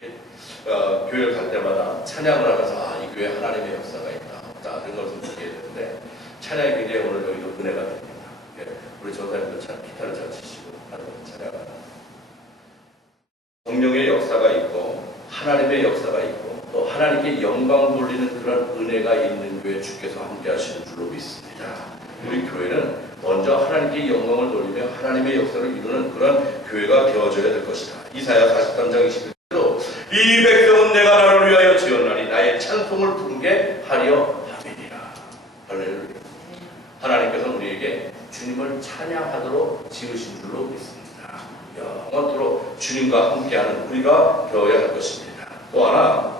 교회를 갈 때마다 찬양을 하면서 이 교회에 하나님의 역사가 있다, 없다 이런 것을 보게 되는데 찬양이 굉장히 오늘 여기도 은혜가 됩니다. 우리 전사님도 기타를 잘 치시고 하는 찬양을 성령의 역사가 있고 하나님의 역사가 있고 또 하나님께 영광 돌리는 그런 은혜가 있는 교회 주께서 함께 하시는 줄로 믿습니다. 우리 교회는 먼저 하나님께 영광을 돌리며 하나님의 역사를 이루는 그런 교회가 되어져야 될 것이다. 이사야 43장 21절로 이 백성은 내가 나를 위하여 지었나니 나의 찬송을 부르게 하려 함이니라. 할렐루야. 하나님께서 우리에게 주님을 찬양하도록 지으신 줄로 믿습니다. 영원토록 주님과 함께하는 우리가 되어야 할 것입니다. 또 하나,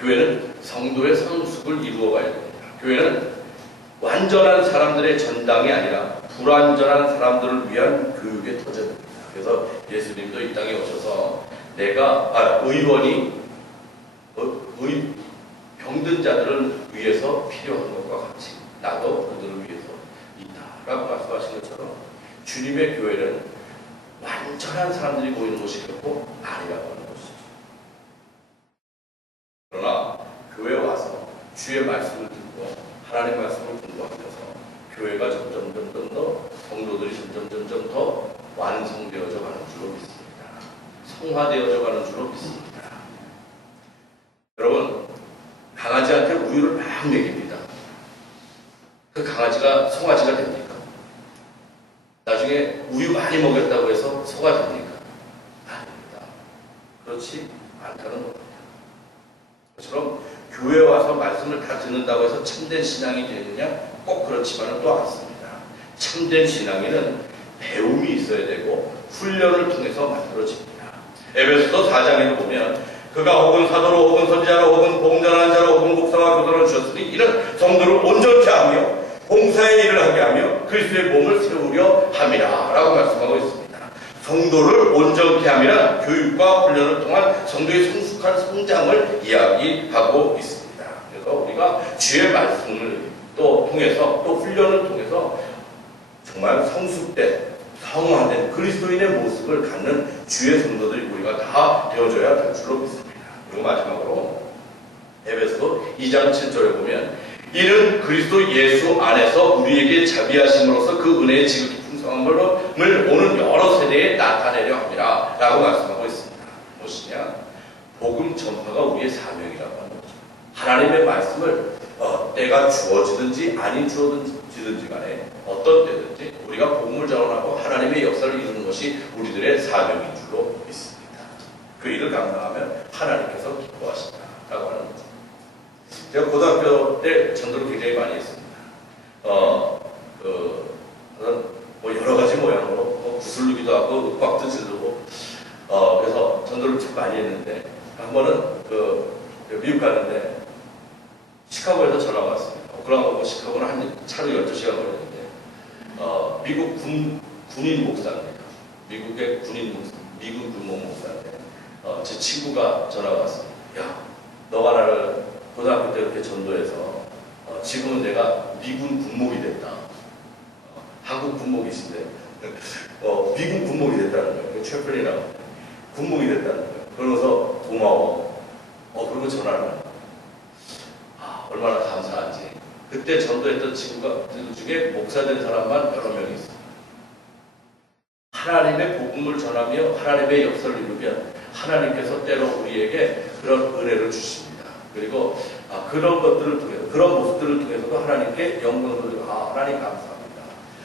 교회는 성도의 성숙을 이루어가야 됩니다. 교회는 완전한 사람들의 전당이 아니라 불완전한 사람들을 위한 교육의 터전입니다. 그래서 예수님도 이 땅에 오셔서 의원이 병든 자들을 위해서 필요한 것과 같이 나도 그들을 위해서 있다라고 말씀하신 것처럼 주님의 교회는 완전한 사람들이 모이는 곳이 결코 아니라고 하는 것이죠. 그러나 교회에 와서 주의 말씀을 듣고 하나님의 말씀을 공부하면서 교회가 점점 더 성도들이 점점 더 완성되어져 가는 줄로 믿습니다. 성화되어져 가는 줄로 믿습니다. 여러분, 강아지한테 우유를 막 먹입니다. 그 강아지가 송아지가 됩니까? 나중에 우유 많이 먹였다고 해서 소가 됩니까? 아닙니다. 그렇지 않다는 겁니다. 그처럼 교회에 와서 말씀을 다 듣는다고 해서 참된 신앙이 되느냐? 꼭 그렇지만은 또 않습니다. 참된 신앙에는 배움이 있어야 되고 훈련을 통해서 만들어집니다. 에베소서 4장에도 보면 그가 혹은 사도로 혹은 선지자로 혹은 복음 전하는 자로 혹은 목사와 교사를 주셨으니 이는 성도를 온전케 하며 봉사의 일을 하게 하며 그리스도의 몸을 세우려 함이라 라고 말씀하고 있습니다. 성도를 온전케 함이란 교육과 훈련을 통한 성도의 성숙한 성장을 이야기하고 있습니다. 그래서 우리가 주의 말씀을 또 통해서 또 훈련을 통해서 정말 성숙된 성화된 그리스도인의 모습을 갖는 주의 성도들이 우리가 다 되어줘야 될 줄로 믿습니다. 그리고 마지막으로 에베소 2장 7절에 보면 이는 그리스도 예수 안에서 우리에게 자비하심으로써 그 은혜의 지극히 풍성함을 오는 여러 세대에 나타내려 합니다 라고 말씀하고 있습니다. 무엇이냐? 복음 전파가 우리의 사명이라고 하는 거죠. 하나님의 말씀을 때가 주어지든지 아니 주어지든지 간에 어떤 때든지 우리가 복음을 전하고 하나님의 역사를 이루는 것이 우리들의 사명인 줄로 믿습니다. 그 일을 감당하면 하나님께서 기뻐하신다라고 하는 거죠. 제가 고등학교 때 전도를 굉장히 많이 했습니다. 여러 가지 모양으로 구슬르기도 하고 윽박도 지르고 그래서 전도를 참 많이 했는데 한 번은 미국 가는데 시카고에서 전화가 왔습니다. 오클라호마 시카고는 한 차로 12시간 걸리는데 미국 군인 목사입니다. 미국의 미군 군목 목사인데 제 친구가 전화가 왔습니다. 야, 너가 나를 고등학교 때 이렇게 전도해서 지금은 내가 미군 군목이 됐다. 한국 군목이신데 미군 군목이 됐다는 거예요. 채플린이라고 군목이 됐다는 거예요. 그러면서 고마워. 그러고 전화를 얼마나 감사한지. 그때 전도했던 친구가 그 중에 목사된 사람만 여러 명이 있어요. 하나님의 복음을 전하며 하나님의 역사를 이루면 하나님께서 때로 우리에게 그런 은혜를 주십니다. 그리고 그런 것들을 통해서 그런 모습들을 통해서도 하나님께 영광을 돌리고 하나님 감사합니다.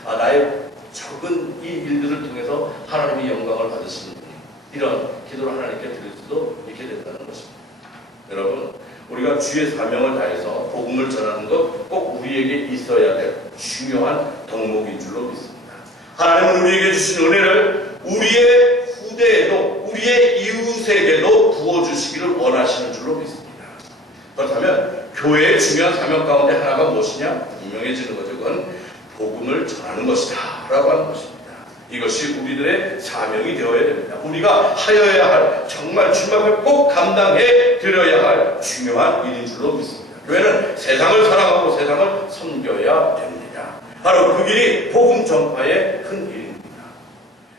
나의 적은 이 일들을 통해서 하나님이 영광을 받으시는 분이 이런 기도를 하나님께 드릴 수도 있게 된다는 것입니다. 여러분, 우리가 주의 사명을 다해서 복음을 전하는 것 꼭 우리에게 있어야 될 중요한 덕목인 줄로 믿습니다. 하나님은 우리에게 주신 은혜를 우리의 후대에도 우리의 이웃에게도 부어주시기를 원하시는 줄로 믿습니다. 그렇다면 교회의 중요한 사명 가운데 하나가 무엇이냐? 분명해지는 거죠. 그건 복음을 전하는 것이다 라고 하는 것입니다. 이것이 우리들의 사명이 되어야 됩니다. 우리가 하여야 할 정말 주님 앞에 꼭 감당해 드려야 할 중요한 일인 줄로 믿습니다. 교회는 세상을 사랑하고 세상을 섬겨야 됩니다. 바로 그 길이 복음 전파의 큰 일입니다.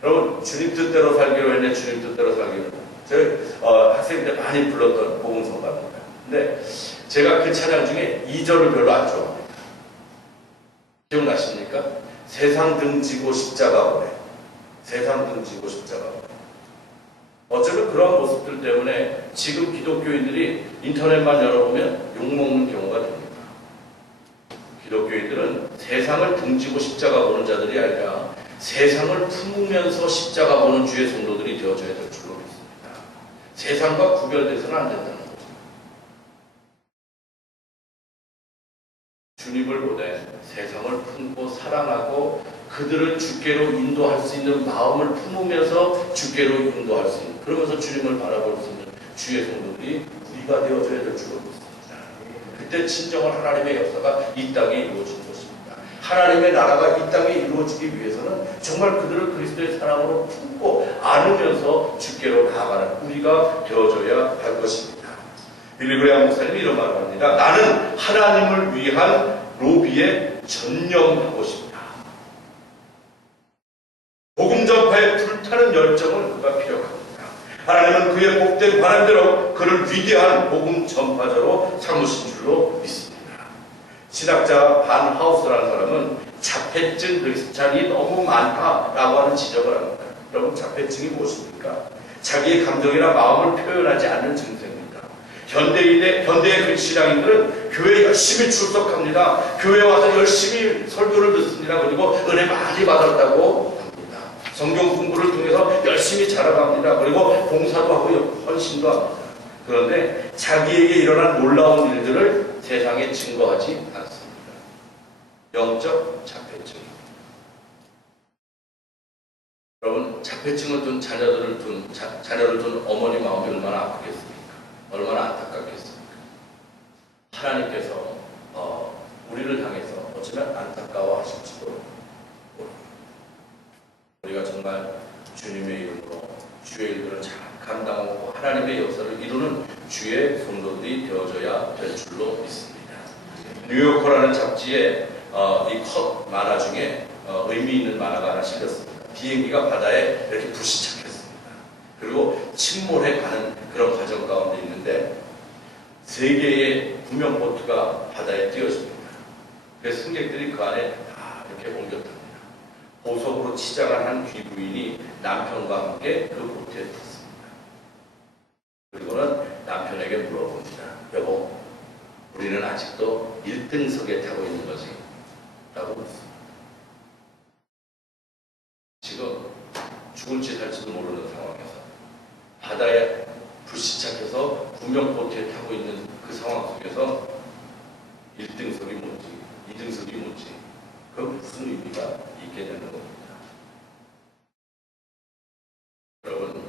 여러분, 주님 뜻대로 살기로 했네. 주님 뜻대로 살기로 했네. 학생 때 많이 불렀던 복음성가입니다. 근데 제가 그 찬양 중에 2절을 별로 안 좋아합니다. 기억나십니까? 세상 등지고 십자가 오래. 세상 등지고 십자가 오래. 어쩌면 그런 모습들 때문에 지금 기독교인들이 인터넷만 열어보면 욕먹는 경우가 됩니다. 기독교인들은 세상을 등지고 십자가 보는 자들이 아니라 세상을 품으면서 십자가 보는 주의 성도들이 되어져야 될 줄로 믿습니다. 세상과 구별돼서는 안 된다는 거죠. 주님을 보내 세상을 품고 사랑하고 그들을 주께로 인도할 수 있는 마음을 품으면서 주께로 인도할 수 있는, 그러면서 주님을 바라볼 수 있는 주의 성도들이 우리가 되어져야 될 줄로 믿습니다. 그때 진정한 하나님의 역사가 이 땅에 이루어지는 것입니다. 하나님의 나라가 이 땅에 이루어지기 위해서는 정말 그들을 그리스도의 사랑으로 품고 안으면서 주께로 나아가는 우리가 되어져야 할 것입니다. 빌리 그레이엄 목사님이 이런 말을 합니다. 나는 하나님을 위한 로비에 전념하고 싶다. 복음 전파에 불타는 열정을 그가 필요합니다. 하나님은 그의 복된 바람대로 그를 위대한 복음 전파자로 삼으신 줄로 믿습니다. 신학자 반 하우스라는 사람은 자폐증 크리스찬이 너무 많다라고 하는 지적을 합니다. 여러분, 자폐증이 무엇입니까? 자기의 감정이나 마음을 표현하지 않는 증세입니다. 현대의 그 신앙인들은 교회에 열심히 출석합니다. 교회에 와서 열심히 설교를 듣습니다. 그리고 은혜 많이 받았다고 합니다. 성경 공부를 통해서 열심히 자라갑니다. 그리고 봉사도 하고 헌신도 합니다. 그런데 자기에게 일어난 놀라운 일들을 세상에 증거하지 않습니다. 영적 자폐증입니다. 여러분, 자폐증을 둔 자녀를 둔 어머니 마음이 얼마나 아프겠습니까? 얼마나 안타깝겠습니까? 하나님께서 우리를 향해서 어쩌면 안타까워하실지도 모릅니다. 우리가 정말 주님의 이름으로 주의 일들을 잘 감당하고 하나님의 역사를 이루는 주의 성도들이 되어져야 될 줄로 믿습니다. 뉴요커라는 잡지에 이 컷 만화 중에 의미 있는 만화가 하나 실렸습니다. 비행기가 바다에 이렇게 불시착했습니다. 그리고 침몰해 가는 그런 과정 가운데 있는데 3개의 구명보트가 바다에 띄어집니다. 그래서 승객들이 그 안에 다 이렇게 옮겼답니다. 보석으로 치장한 한 귀부인이 남편과 함께 그 보트에 탔습니다. 그리고는 남편에게 물어봅니다. 여보, 우리는 아직도 1등석에 타고 있는 거지? 라고 묻습니다. 지금 죽을지 살지도 모르는 상황에서 바다에 불시착해서 구명보트에 타고 있는 그 상황 속에서 1등석이 뭔지 2등석이 뭔지 그 무슨 의미가 있게 되는 겁니다. 여러분,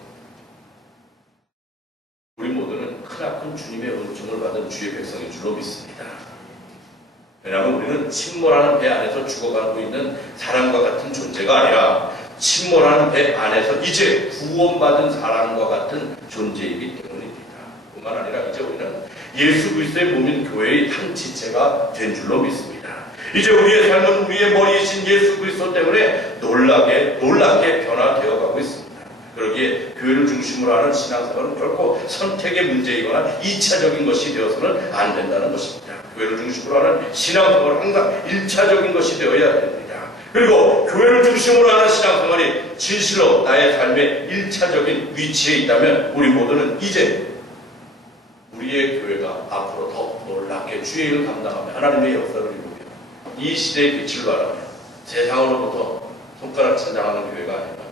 우리 모두는 크나큰 주님의 은총을 받은 주의 백성인 줄로 믿습니다. 왜냐하면 우리는 침몰하는 배 안에서 죽어가고 있는 사람과 같은 존재가 아니라 침몰하는 배 안에서 이제 구원받은 사람과 같은 존재이기 때문입니다. 뿐만 아니라 이제 우리는 예수 그리스도의 몸인 교회의 한 지체가 된 줄로 믿습니다. 이제 우리의 삶은 우리의 머리이신 예수 그리스도 때문에 놀랍게 변화되어 가고 있습니다. 그러기에 교회를 중심으로 하는 신앙생활은 결코 선택의 문제이거나 2차적인 것이 되어서는 안 된다는 것입니다. 교회를 중심으로 하는 신앙생활은 항상 1차적인 것이 되어야 됩니다. 그리고 교회를 중심으로 하는 신앙생활이 진실로 나의 삶의 1차적인 위치에 있다면 우리 모두는 이제 우리의 교회가 앞으로 더 놀랍게 주의 일을 감당하며 하나님의 역사를 이루며 이 시대의 빛을 발하며 세상으로부터 손가락 찬양하는 교회가 아니라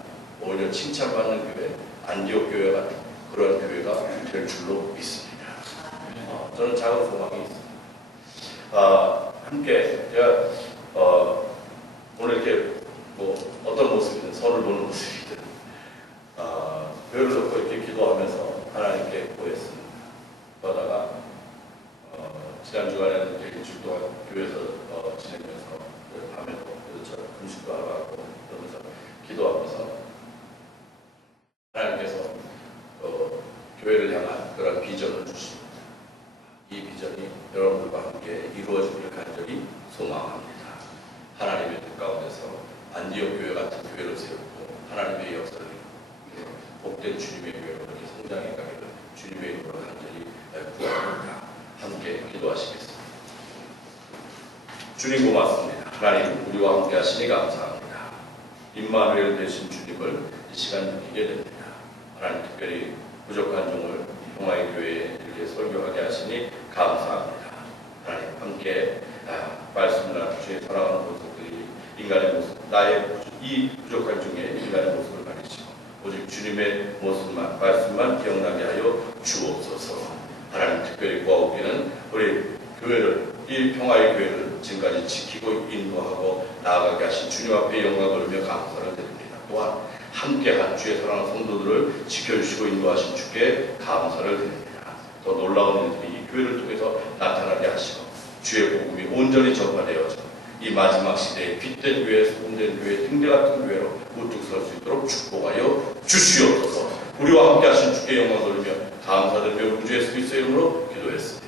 오히려 칭찬받는 교회, 안디옥 교회 같은 그런 교회가 될 줄로 믿습니다. 저는 작은 소망이 있습니다. 함께 제가 오늘 이렇게 뭐 어떤 모습이든 선을 보는 모습이든 교회를 놓고 이렇게 기도하면서 하나님께 구했습니다. 그러다가 지난 주간에는 이렇게 일주일 동안 교회에서 지내면서 밤에도 그래서 금식도 하고 그러면서 기도하면서 하나님께서 교회를 향한 그런 비전을 주십니다. 이 비전이 여러분들과 함께 이루어지기를 간절히 소망합니다. 하나님의 뜻 가운데서 안디옥 교회 같은 교회를 세우고 하나님의 역사를 이루고 복된 주님의 교회로 이렇게 성장해 가기를 주님의 기도하시겠습니다. 주님 고맙습니다. 하나님 우리와 함께 하시니 감사합니다. 임마누엘 되신 주님을 이 시간 느끼게 됩니다. 하나님 특별히 부족한 종을 평화의 교회에 이렇게 설교하게 하시니 감사합니다. 하나님 함께 말씀을 주의 사랑하는 모습들이 인간의 모습, 나의 이 부족한 중에 인간의 모습을 가리시고 오직 주님의 모습만, 말씀만 기억나게 하여 주옵소서. 하나님 특별히 구하옵기는 우리 교회를, 이 평화의 교회를 지금까지 지키고 인도하고 나아가게 하신 주님 앞에 영광을 돌리며 감사를 드립니다. 또한 함께한 주의 사랑하는 성도들을 지켜주시고 인도하신 주께 감사를 드립니다. 더 놀라운 일들이 이 교회를 통해서 나타나게 하시고 주의 복음이 온전히 전파되어져 이 마지막 시대에 빛된 교회, 소금된 교회, 등대 같은 교회로 우뚝 설 수 있도록 축복하여 주시옵소서. 우리와 함께 하신 주께 영광을 돌리며 감사드리며 우리 주 예수 그리스도의 이름으로 기도했습니다.